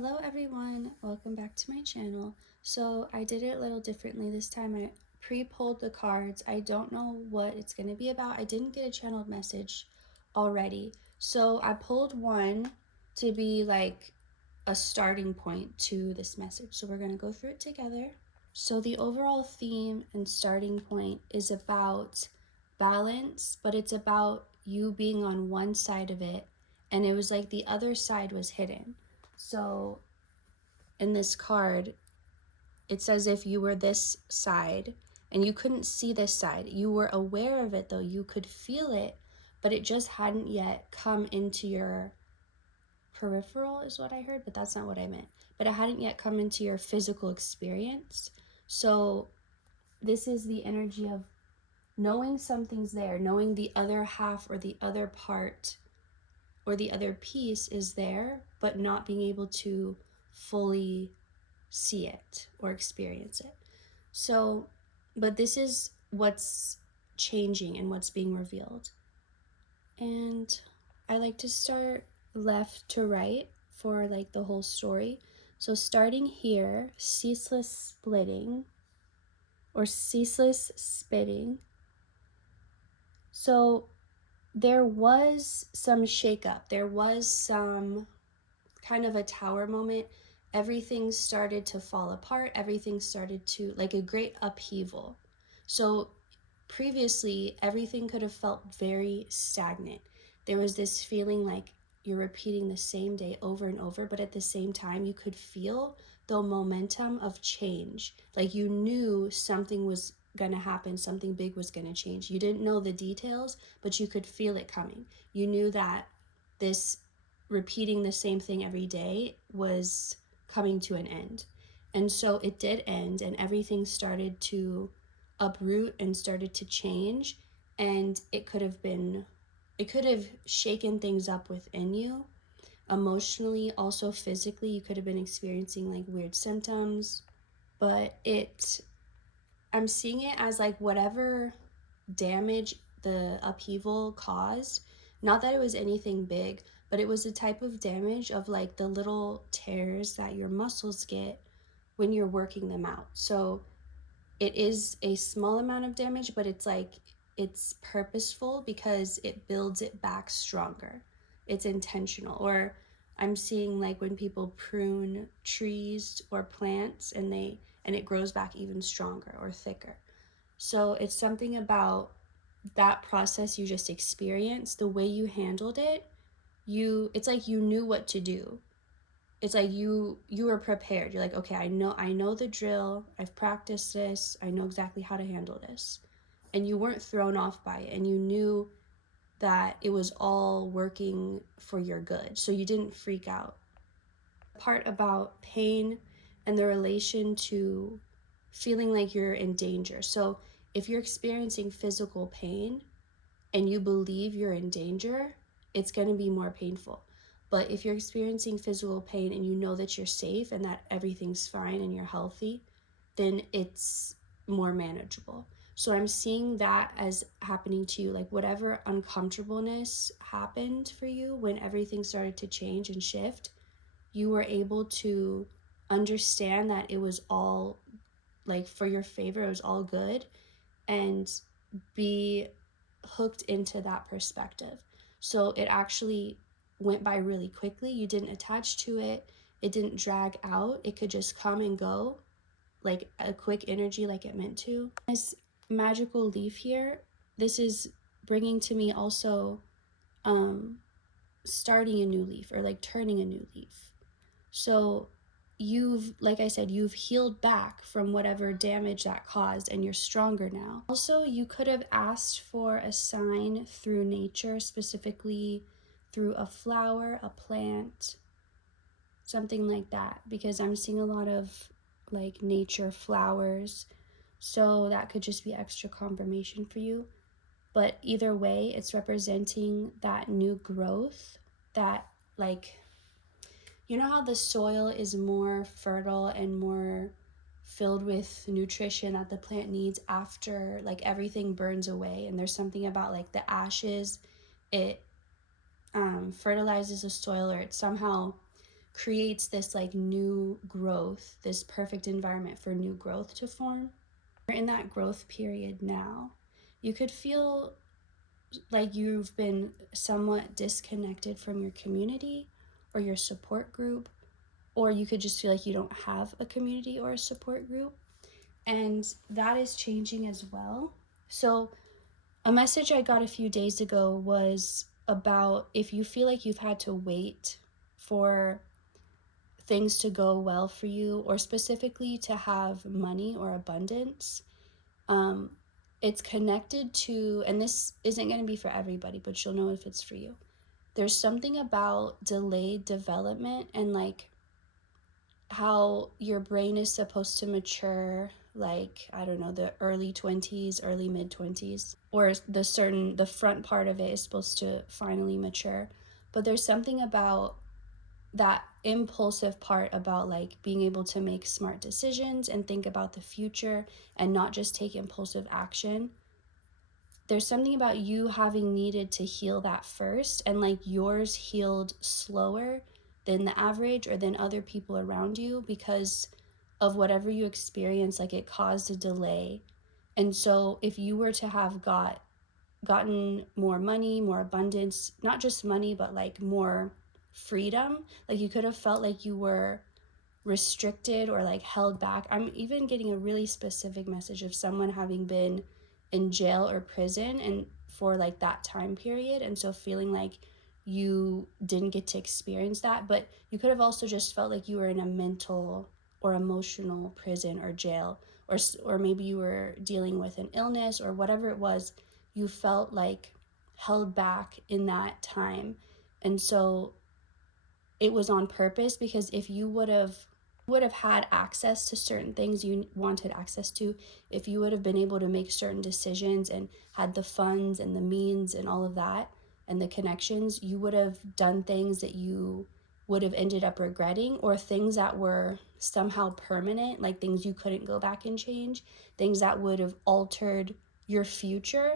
Hello everyone, welcome back to my channel. So I did it a little differently this time. I pre-pulled the cards. I don't know what it's going to be about. I didn't get a channeled message already. So I pulled one to be like a starting point to this message. So we're going to go through it together. So the overall theme and starting point is about balance, but it's about you being on one side of it and it was like the other side was hidden. So in this card, it's as if you were this side and you couldn't see this side. You were aware of it though, you could feel it, but it just hadn't yet come into your peripheral, is what I heard, but that's not what I meant. But it hadn't yet come into your physical experience. So this is the energy of knowing something's there, knowing the other half or the other part or the other piece is there, but not being able to fully see it or experience it. So, but this is what's changing and what's being revealed. And I like to start left to right for like the whole story. So starting here, ceaseless splitting or ceaseless spitting. So there was some shakeup. There was some kind of a tower moment. Everything started to fall apart. Everything started to, like a great upheaval. So previously, everything could have felt very stagnant. There was this feeling like you're repeating the same day over and over, but at the same time, you could feel the momentum of change. Like you knew something was going to happen, something big was going to change. You didn't know the details, but you could feel it coming. You knew that this repeating the same thing every day was coming to an end. And so it did end, and everything started to uproot and started to change. And it could have shaken things up within you emotionally, also physically. You could have been experiencing like weird symptoms, but I'm seeing it as like whatever damage the upheaval caused, not that it was anything big, but it was a type of damage of like the little tears that your muscles get when you're working them out. So it is a small amount of damage, but it's like it's purposeful because it builds it back stronger. It's intentional. Or I'm seeing like when people prune trees or plants and it grows back even stronger or thicker. So it's something about that process you just experienced, the way you handled it. It's like you knew what to do. It's like you were prepared. You're like, okay, I know the drill. I've practiced this. I know exactly how to handle this. And you weren't thrown off by it, and you knew that it was all working for your good. So you didn't freak out. Part about pain and the relation to feeling like you're in danger. So if you're experiencing physical pain and you believe you're in danger, it's going to be more painful. But if you're experiencing physical pain and you know that you're safe and that everything's fine and you're healthy, then it's more manageable. So I'm seeing that as happening to you, like whatever uncomfortableness happened for you when everything started to change and shift, you were able to understand that it was all like for your favor, it was all good, and be hooked into that perspective. So it actually went by really quickly. You didn't attach to it. It didn't drag out. It could just come and go like a quick energy like it meant to. This magical leaf here, this is bringing to me also starting a new leaf or like turning a new leaf. So like I said, you've healed back from whatever damage that caused and you're stronger now. Also, you could have asked for a sign through nature, specifically through a flower, a plant, something like that, because I'm seeing a lot of like nature flowers. So that could just be extra confirmation for you. But either way, it's representing that new growth, that like, you know how the soil is more fertile and more filled with nutrition that the plant needs after like everything burns away, and there's something about like the ashes, it fertilizes the soil, or it somehow creates this like new growth, this perfect environment for new growth to form. You're in that growth period now. You could feel like you've been somewhat disconnected from your community or your support group, or you could just feel like you don't have a community or a support group. And that is changing as well. So, a message I got a few days ago was about if you feel like you've had to wait for things to go well for you, or specifically to have money or abundance, um, it's connected to, and this isn't going to be for everybody, but you'll know if it's for you. There's something about delayed development and like how your brain is supposed to mature, like, I don't know, the early 20s, early mid 20s, or the front part of it is supposed to finally mature. But there's something about that impulsive part about like being able to make smart decisions and think about the future and not just take impulsive action. There's something about you having needed to heal that first, and like yours healed slower than the average or than other people around you because of whatever you experienced. Like it caused a delay. And so if you were to have gotten more money, more abundance, not just money, but like more freedom, like you could have felt like you were restricted or like held back. I'm even getting a really specific message of someone having been in jail or prison and for like that time period, and so feeling like you didn't get to experience that. But you could have also just felt like you were in a mental or emotional prison or jail, or maybe you were dealing with an illness or whatever it was. You felt like held back in that time, and so it was on purpose, because if you would have had access to certain things you wanted access to, if you would have been able to make certain decisions and had the funds and the means and all of that and the connections, you would have done things that you would have ended up regretting, or things that were somehow permanent, like things you couldn't go back and change, things that would have altered your future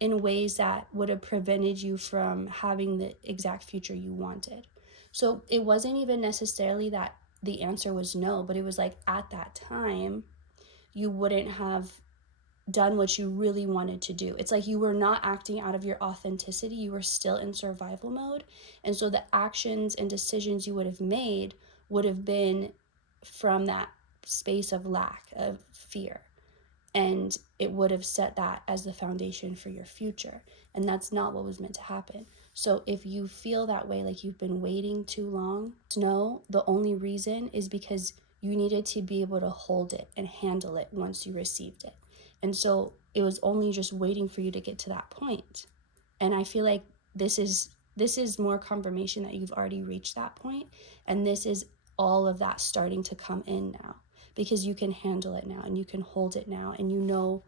in ways that would have prevented you from having the exact future you wanted. So it wasn't even necessarily that the answer was no, but it was like at that time, you wouldn't have done what you really wanted to do. It's like you were not acting out of your authenticity. You were still in survival mode. And so the actions and decisions you would have made would have been from that space of lack, of fear. And it would have set that as the foundation for your future. And that's not what was meant to happen. So if you feel that way, like you've been waiting too long, no, the only reason is because you needed to be able to hold it and handle it once you received it. And so it was only just waiting for you to get to that point. And I feel like this is more confirmation that you've already reached that point, and this is all of that starting to come in now, because you can handle it now and you can hold it now, and you know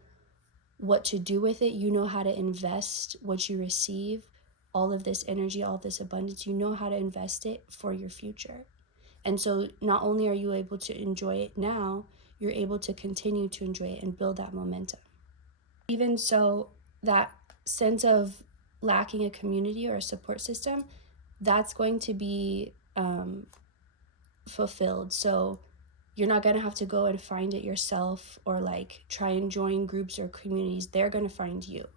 what to do with it. You know how to invest what you receive, all of this energy, all of this abundance. You know how to invest it for your future. And so not only are you able to enjoy it now, you're able to continue to enjoy it and build that momentum. Even so, that sense of lacking a community or a support system, that's going to be fulfilled. So you're not going to have to go and find it yourself, or like try and join groups or communities. They're going to find you.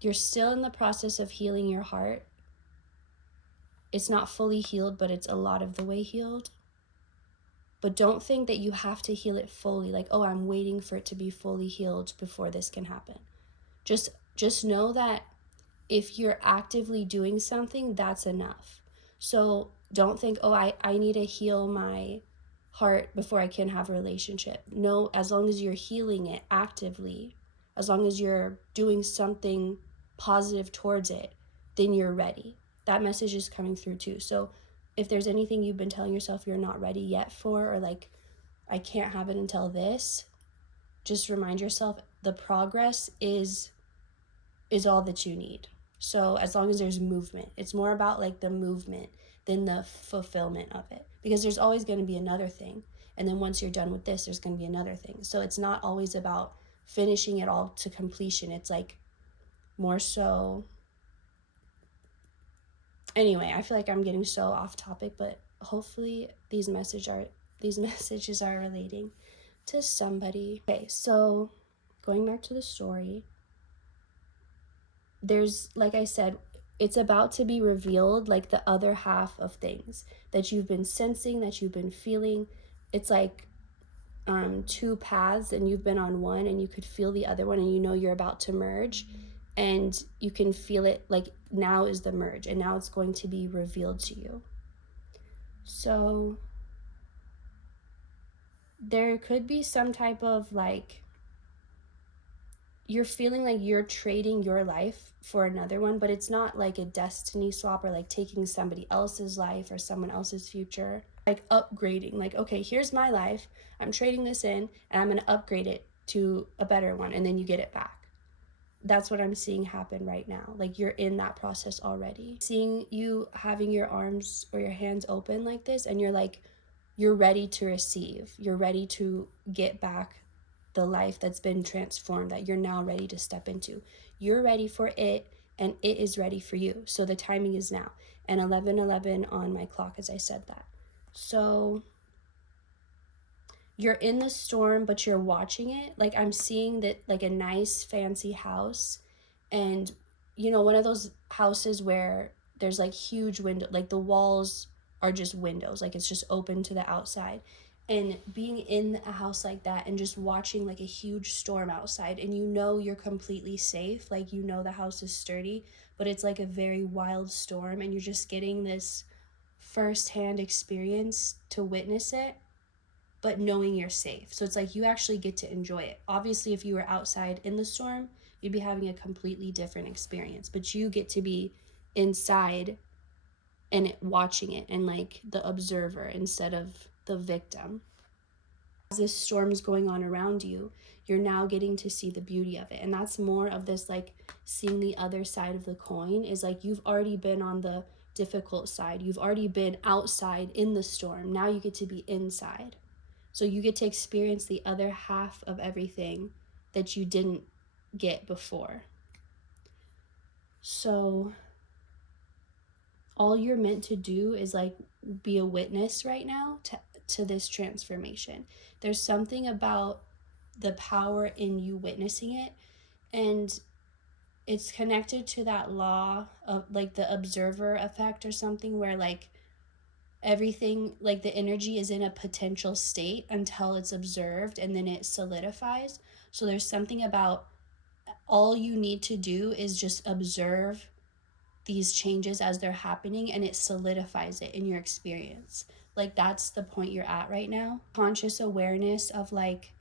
You're still in the process of healing your heart. It's not fully healed, but it's a lot of the way healed. But don't think that you have to heal it fully, like, oh, I'm waiting for it to be fully healed before this can happen. Just know that if you're actively doing something, that's enough. So don't think, oh, I need to heal my heart before I can have a relationship. No, as long as you're healing it actively, as long as you're doing something positive towards it, then you're ready. That message is coming through too. So if there's anything you've been telling yourself you're not ready yet for, or like, I can't have it until this, just remind yourself the progress is all that you need. So as long as there's movement, it's more about like the movement than the fulfillment of it, because there's always going to be another thing. And then once you're done with this, there's going to be another thing. So it's not always about finishing it all to completion. It's like more so, Anyway, I feel like I'm getting so off topic, but hopefully these messages are relating to somebody. Okay, so going back to the story, there's, like I said, it's about to be revealed, like the other half of things that you've been sensing, that you've been feeling. It's like two paths, and you've been on one and you could feel the other one, and you know you're about to merge, and you can feel it, like now is the merge, and now it's going to be revealed to you. So there could be some type of like, you're feeling like you're trading your life for another one, but it's not like a destiny swap or like taking somebody else's life or someone else's future. Like upgrading, like, okay, here's my life, I'm trading this in, and I'm going to upgrade it to a better one, and then you get it back. That's what I'm seeing happen right now. Like you're in that process already. Seeing you having your arms or your hands open like this, and you're like, you're ready to receive. You're ready to get back the life that's been transformed, that you're now ready to step into. You're ready for it, and it is ready for you. So the timing is now. And 11:11 on my clock as I said that. So you're in the storm, but you're watching it. Like I'm seeing that, like a nice fancy house, and you know, one of those houses where there's like huge window, like the walls are just windows, like it's just open to the outside. And being in a house like that and just watching like a huge storm outside, and you know you're completely safe, like you know the house is sturdy, but it's like a very wild storm, and you're just getting this first-hand experience to witness it, but knowing you're safe. So it's like you actually get to enjoy it. Obviously, if you were outside in the storm, you'd be having a completely different experience, but you get to be inside and watching it, and like the observer instead of the victim. As this storm's going on around you, you're now getting to see the beauty of it. And that's more of this, like seeing the other side of the coin, is like you've already been on the difficult side. You've already been outside in the storm. Now you get to be inside. So you get to experience the other half of everything that you didn't get before. So all you're meant to do is like be a witness right now to this transformation. There's something about the power in you witnessing it, and it's connected to that law of like the observer effect or something, where like everything, like the energy is in a potential state until it's observed, and then it solidifies. So there's something about, all you need to do is just observe these changes as they're happening, and it solidifies it in your experience. Like that's the point you're at right now. Conscious awareness of like,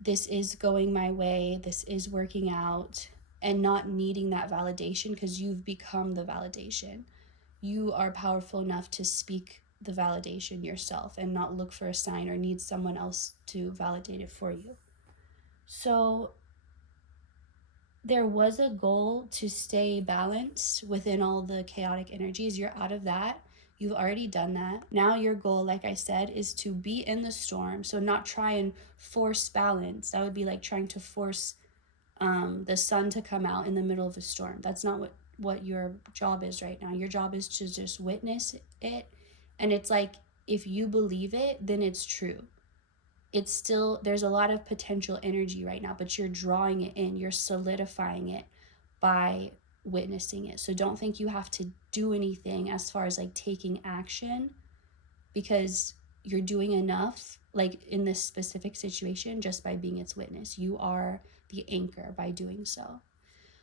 this is going my way, this is working out, and not needing that validation, because you've become the validation. You are powerful enough to speak the validation yourself and not look for a sign or need someone else to validate it for you. So there was a goal to stay balanced within all the chaotic energies. You're out of that. You've already done that. Now your goal, like I said, is to be in the storm. So not try and force balance. That would be like trying to force the sun to come out in the middle of a storm. That's not what your job is right now. Your job is to just witness it. And it's like, if you believe it, then it's true. It's still, there's a lot of potential energy right now, but you're drawing it in, you're solidifying it by witnessing it. So don't think you have to do anything as far as like taking action, because you're doing enough, like in this specific situation, just by being its witness. You are the anchor by doing so.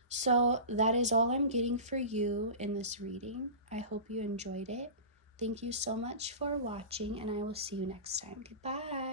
So that is all I'm getting for you in this reading. I hope you enjoyed it. Thank you so much for watching, and I will see you next time. Goodbye.